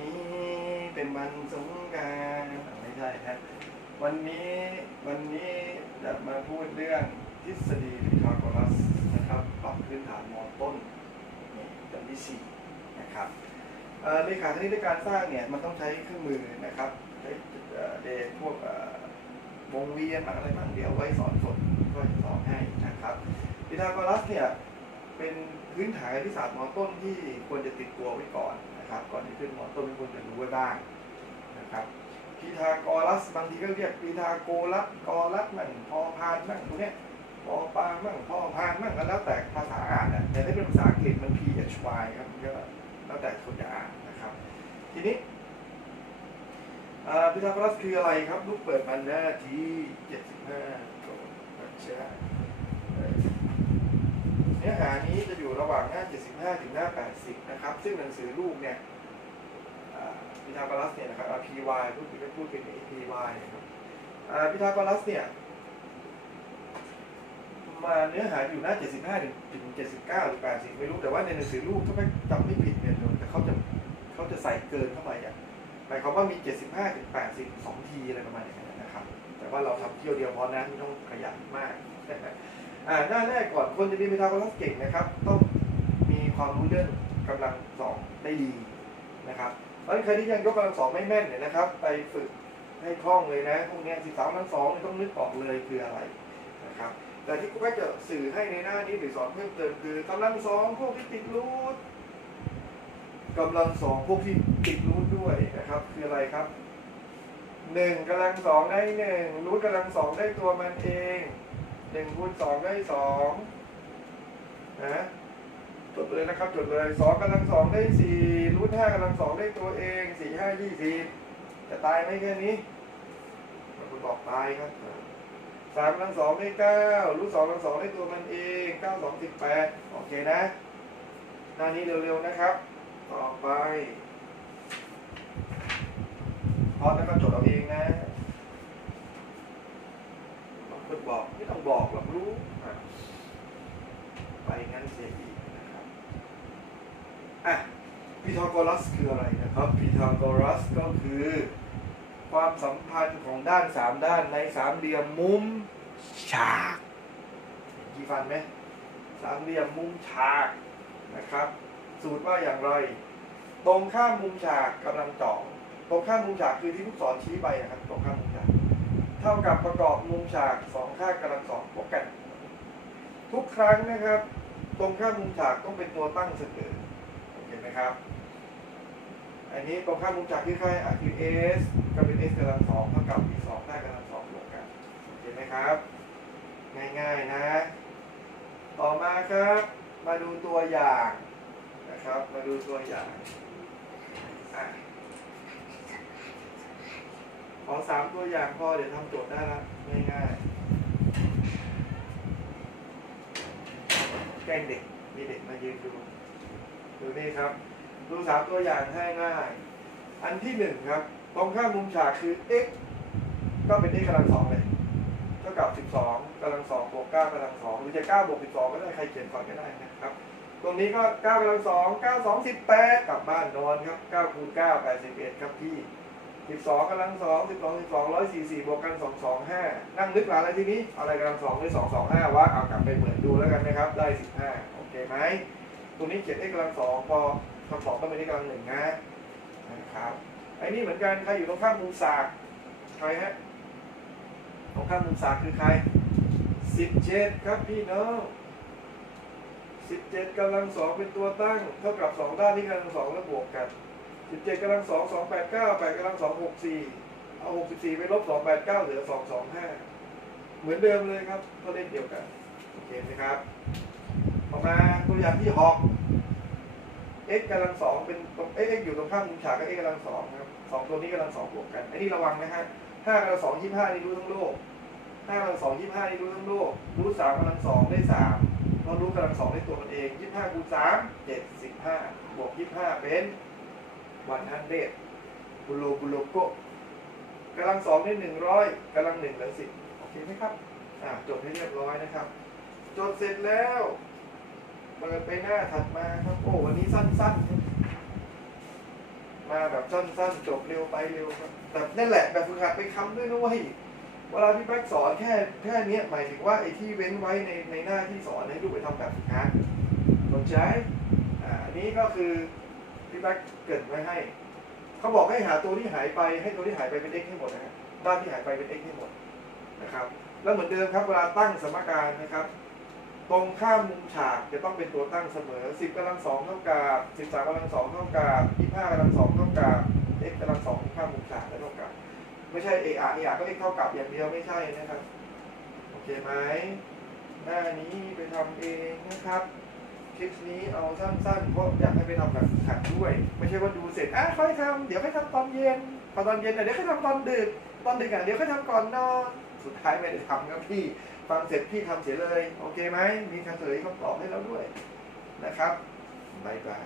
นี้เป็นวันสงกรารไม่ใช่ฮะวันนี้วันนี้จะมาพูดเรื่องทฤษฎีพีทาโกรัสนะครับปรับพื้นฐานมอต้นตอนที่สี่นะครับเลขาคณิตในการสร้างเนี่ยมันต้องใช้เครื่องมือนะครับใช้เดพวกวงเวียนบ้างอะไรบ้างเดี๋ยวไว้สอนสดก็จะสอนให้นะครับพีทาโกรัสเนี่ยเป็นพื้นฐานคณิตศาสตร์มอต้นที่ควรจะติดตัวไว้ก่อน นะครับ ก่อนที่ขึ้นมอต้นควรจะรู้ไว้บ้างนะครับพีทาโกรัสบางทีก็เรียกพีทาโกรัสกอรัสมั่งพอพานมั่งพวกเนี้ยพอปามั่งพอพานมั่งก็แล้วแต่ภาษาอ่านนะแต่ถ้าเป็นภาษาอังกฤษมัน P H Y ครับมันก็แล้วแต่คนจะอ่านนะครับ ทีนี้พีทาโกรัสคืออะไรครับลูกเปิดมันหน้าที่75ตรงนักเชื่อ นื้อหานี้จะอยู่ระหว่างหน้า 75 ถึงหน้า 80 นะครับ ซึ่งหนังสือลูกเนี่ยพิทาโกรัสเนี่ยนะครับ PY พูดถึงก็พูดถึง PY นะครับพิทาโกรัสเนี่ยมาเนื้อหาอยู่หน้า 75 ถึงถึง79 หรือ 80 ไม่รู้ แต่ว่าในหนังสือลูกถ้าไม่จำไม่ผิดเนี่ยแต่เขาจะเขาจะใส่เกินเข้าไปอะหมายความว่ามี 75 ถึง 80 2ทีอะไรประมาณอย่างนั้นนะครับ แต่ว่าเราทำเที่ยวเดียวพอนะไม่ต้องขยันมาก อ่าหน้าแรกก่อนคนจะมีพีทาโกรัสเก่งนะครับ ต้องมีความรู้เรื่องกำลังสองได้ดีนะครับเพราะใครที่ยังยกกำลังสองไม่แม่นเนี่ยนะครับ ไปฝึกให้คล่องเลยนะพวกนี้สิบสามกำลังสองนี่ต้องนึกออกเลยคืออะไรนะครับแต่ที่กูก็จะสื่อให้ในหน้านี้หรือสอนเพิ่มเติมคือกำลังสองพวกที่ติดรูทกำลังสองพวกที่ติดรูทด้วยนะครับ คืออะไรครับหนึ่งกำลังสองได้หนึ่งรูทกำลังสองได้ตัวมันเอง หนึ่งคูณสองได้สองนะจดเลยนะครับจดเลยสองกำลังสองได้สี่รูทห้ากำลังสองได้ตัวเองสี่ห้ายี่สิบจะตายไหมแค่นี้มันคุณบอกตายครับสามกำลังสองได้เก้ารูทสองกำลังสองได้ตัวมันเองเก้าสองสิบแปดโอเคนะ หน้านี้เร็วๆนะครับ ต่อไปพอแล้วก็จดเอาเองนะ บางคนบอกไม่ ต้องบอกหรอกรู้ ไปงั้นเสียอีกนะครับอะพีทาโกรัสคืออะไรนะครับพีทาโกรัสก็คือ ความสัมพันธ์ของด้านสามด้านในสามเหลี่ยมมุมฉากกี่ฟันไหมสามเหลี่ยมมุมฉากนะครับ สูตรว่าอย่างไร ตรงข้ามมุมฉากกำลังจ่องตรงข้ามมุมฉากคือที่ลูกศรชี้ไปนะครับ ตรงข้ามมุมฉาก ท่ากับประกอบมุมฉากสองข้างกำลังสองบวกกัน ทุกครั้งนะครับ ตรงข้ามมุมฉากต้องเป็นตัวตั้งเสมอโอเคไหมครับ อันนี้ตรงข้ามมุมฉากคือใครอะคือ s ก็เป็น s กำลังสองเท่ากับ b สองหน้ากำลังสองบวกกันโอเคไหมครับ ง่ายๆนะ ต่อมาครับ มาดูตัวอย่างนะครับ มาดูตัวอย่างอะ ขอสามตัวอย่างพอเดี๋ยวทำโจทย์ได้ล้วง่ายๆแกล้งเด็กมีเด็กมายืนดูดูนี่ครับ ดูสามตัวอย่างง่ายอันที่หนึ่งครับ ตรงข้ามมุมฉากคือ x ก็เป็น x กำลังสองเลยเท่ากับ 12กำลังสองบวก9กำลังสองหรือจะ9บวก12 ก็ได้ใครเขียนก่อนก็ได้นะครับ ตรงนี้ก็9กำลังสอง9 2 18กลับบ้านนอนครับ9คูณ9 81 ครับพี่ สิบสองกำลังสองสิบสองสิบสองร้อยสี่สี่บวกกันสองสองห้านั่งนึกหาอะไรทีนี้อะไรกำลังสองด้วยสองสองห้าวะเอากลับไปเหมือนดูแล้วกันนะครับ ได้สิบห้าโอเคไหมตรงนี้เขียนได้กำลังสองพอคำตอบต้องเป็นได้กำลังหนึ่งนะนะครับไอ้นี่เหมือนกันใครอยู่ตรงข้ามมุมศาสตร์ใครฮะตรงข้ามมุมศาสตร์คือใครสิบเจ็ดครับพี่น้องสิบเจ็ดกำลังสองเป็นตัวตั้ง เท่ากับสองด้านที่กำลังสองแล้วบวกกัน สิบเจ็ดกำลังสองสองแปดเก้าแปดกำลังสองหกสี่เอาหกสิบสี่ไปลบสองแปดเก้าเหลือสองสองห้าเหมือนเดิมเลยครับก็เลขเดียวกันโอเคไหมครับต่อมาตัวอย่างที่หก x กำลังสองเป็นตรง x อยู่ตรงข้ามมุมฉากกับ x กำลังสองครับสองตัวนี้กำลังสองบวกกันไอ้นี่ระวังนะฮะห้ากำลังสองยี่ห้านี่รู้ทั้งโลกห้ากำลังสองยี่ห้านี่รู้ทั้งโลก รู้สามกำลังสองได้สามเรารู้กำลังสองได้ตัวมันเองยี่ห้าคูณสามเจ็ดสิบห้าบวกยี่ห้าเป็น วันฮันเดดบุโลบุโลโกกำลังสองได้หนึ่งร้อยกำลังหนึ่งเหลือสิบโอเคไหมครับ อ่าจดให้เรียบร้อยนะครับ จดเสร็จแล้วเปิดไปหน้าถัดมาครับ โอ้วันนี้สั้นๆ มาแบบสั้นๆ จบเร็วไปเร็วครับ แต่นั่นแหละแบบฝึกหัดไปคำด้วยนะเว้ยเวลาพี่แป๊กสอนแค่แค่เนี้ยหมายถึงว่าไอ้ที่เว้นไว้ในในหน้าที่สอนให้ลูกไปทำแบบฝึกหัดสนใจอ่าอันนี้ก็คือ พี่แป๊กเกิดไว้ให้ เขาบอกให้หาตัวที่หายไป ให้ตัวที่หายไปเป็น x ให้หมดนะครับด้านที่หายไปเป็น x ให้หมดนะครับ แล้วเหมือนเดิมครับเวลาตั้งสมการนะครับ ตรงข้ามมุมฉากจะต้องเป็นตัวตั้งเสมอ 10กำลังสองเท่ากับ13กำลังสองเท่ากับ25กำลังสองเท่ากับ x กำลังสองข้ามมุมฉากและเท่ากับ ไม่ใช่ a r a r ก็ x เท่ากับอย่างเดียวไม่ใช่นะครับโอเคไหมหน้านี้ไปทำเองนะครับ คลิปนี้เอาสั้นๆเพราะอยากให้ไปทำแบบขัดด้วย ไม่ใช่ว่าดูเสร็จอะค่อยทำเดี๋ยวค่อยทำตอนเย็นพอตอนเย็นอะเดี๋ยวค่อยทำตอนดึกตอนดึกอะเดี๋ยวค่อยทำก่อนนอนสุดท้ายไม่ได้ทำครับพี่ฟังเสร็จพี่ทำเสียเลย โอเคไหมมีคำเฉลยคำตอบให้เราด้วยนะครับบายบาย